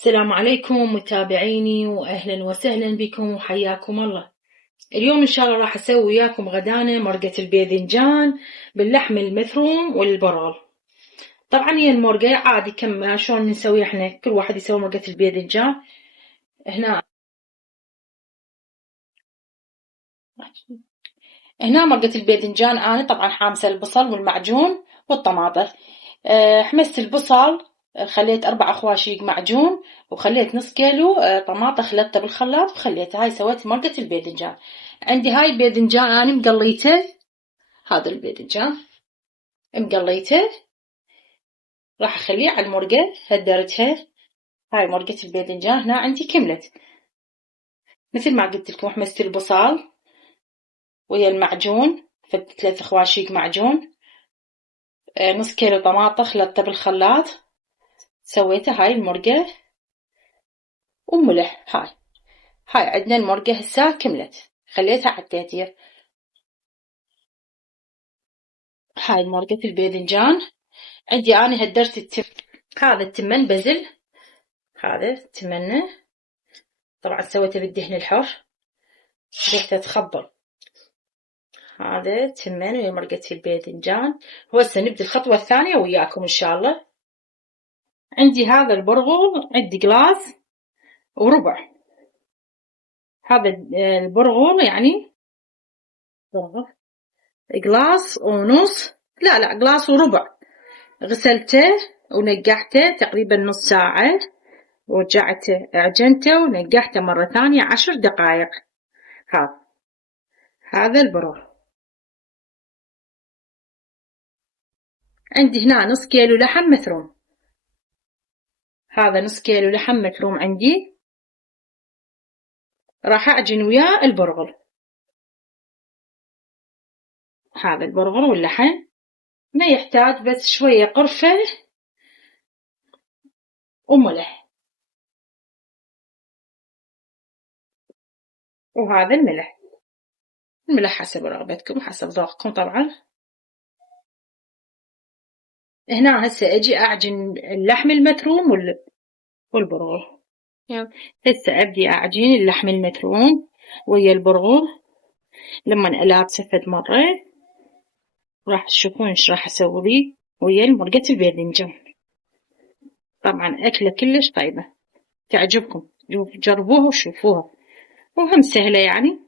السلام عليكم متابعيني وأهلا وسهلا بكم وحياكم الله. اليوم إن شاء الله راح أسوي وياكم غدانة مرقة الباذنجان باللحم المثروم والبرغل. طبعا هي المرقة عادي كما شلون نسوي احنا، كل واحد يسوي مرقة الباذنجان. هنا مرقة الباذنجان أنا طبعا حامسة البصل والمعجون والطماطم. حمست البصل، خليت 4 خواشيق معجون، وخليت نص كيلو طماطة خلطتها بالخلاط وخليتها. هاي سويت مرقة الباذنجان. عندي هاي الباذنجان أنا مقليته، هذا الباذنجان مقليته راح أخليه على المرقة. هدرتها. هاي مرقة الباذنجان هنا عندي كملت مثل ما قلت لكم. حمست البصل ويا المعجون، 3 خواشيق معجون، نص كيلو طماطة خلطتها بالخلاط سويتها. هاي المرقة وملح. هاي عندنا المرقة هسه كملت، خليتها على التهدير. هاي مرقة الباذنجان عندي أنا هدرت هذا التمن بزل، هذا تمنه طبعا سويته بالدهن الحر ريحته تخبل. هذا تمن ويا مرقة الباذنجان. وهسه نبدأ الخطوة الثانية وياكم إن شاء الله. عندي هذا البرغل، عندي قلاص وربع. هذا البرغل يعني قلاص ونص، لا قلاص وربع. غسلته ونقحته تقريبا نص ساعة، ورجعته عجنته ونقحته مرة ثانية 10 دقائق. هذا البرغل. عندي هنا نص كيلو لحم مثروم، هذا نص كيلو لحم مثروم عندي، راح أعجن وياه البرغل. هذا البرغل واللحم ما يحتاج بس شوية قرفة وملح، وهذا الملح حسب رغبتكم وحسب ذوقكم طبعا. هنا هسه أجي أعجن اللحم المثروم والبرغل. هسه أبدي أعجن اللحم المثروم ويا البرغل. لما ألابسه فد مرة راح تشوفون ايش راح أسوي بيه ويا مرقة الباذنجان. طبعا أكلة كلش طيبة تعجبكم، جربوها وشوفوها، وهم سهلة يعني.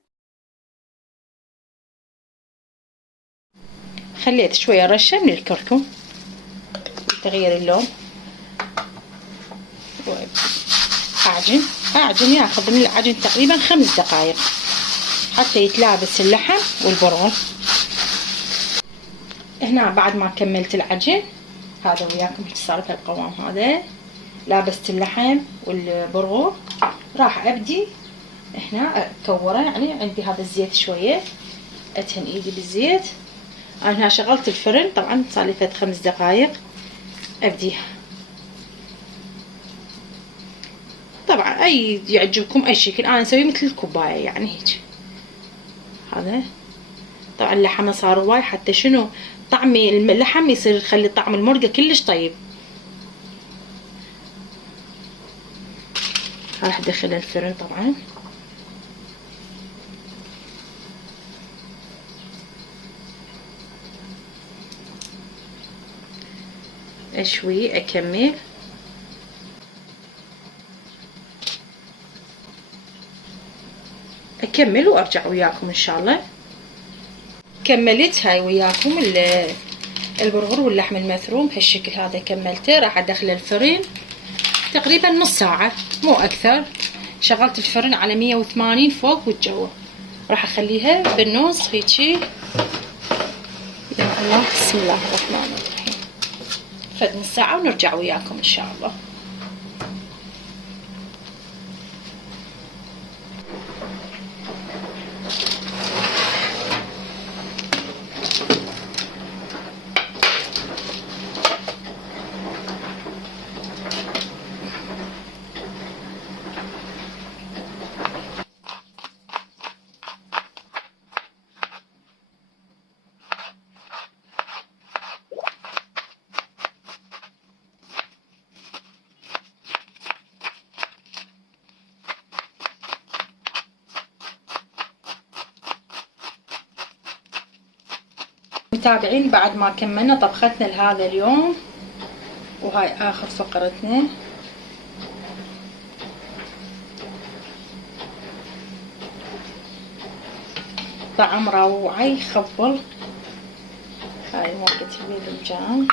خليت شوية رشة من الكركم تغيير اللون، أعجن ياخذ من العجن تقريبا 5 دقائق حتى يتلابس اللحم والبرغل. هنا بعد ما كملت العجن هذا وياكم صار بهالقوام، هذا لابست اللحم والبرغل. راح أبدي هنا أكوره، يعني عندي هذا الزيت شوية أدهن إيدي بالزيت. أنا هنا شغلت الفرن طبعا صار لي 5 دقائق. أبدي طبعا أي يعجبكم أي شكل، أنا أسوي مثل الكوباية يعني هيك. هذا طبعا اللحم صار واي حتى شنو طعم اللحم يصير يخلي طعم المرقة كلش طيب. راح أدخله الفرن طبعا. أشوي أكمل وأرجع وياكم إن شاء الله. كملت هاي وياكم البرغر واللحم المثروم بهالشكل هذا كملته. راح أدخله الفرن تقريبا نص ساعة مو أكثر. شغلت الفرن على 180 فوق والجوا، راح أخليها بالنص هيجي. بسم الله الرحمن الرحيم. فد نص ساعة ونرجع وياكم إن شاء الله. متابعين بعد ما كملنا طبختنا لهذا اليوم، وهاي آخر فقرتنا. طعم روعة يخبل. هاي مالت الباذنجان.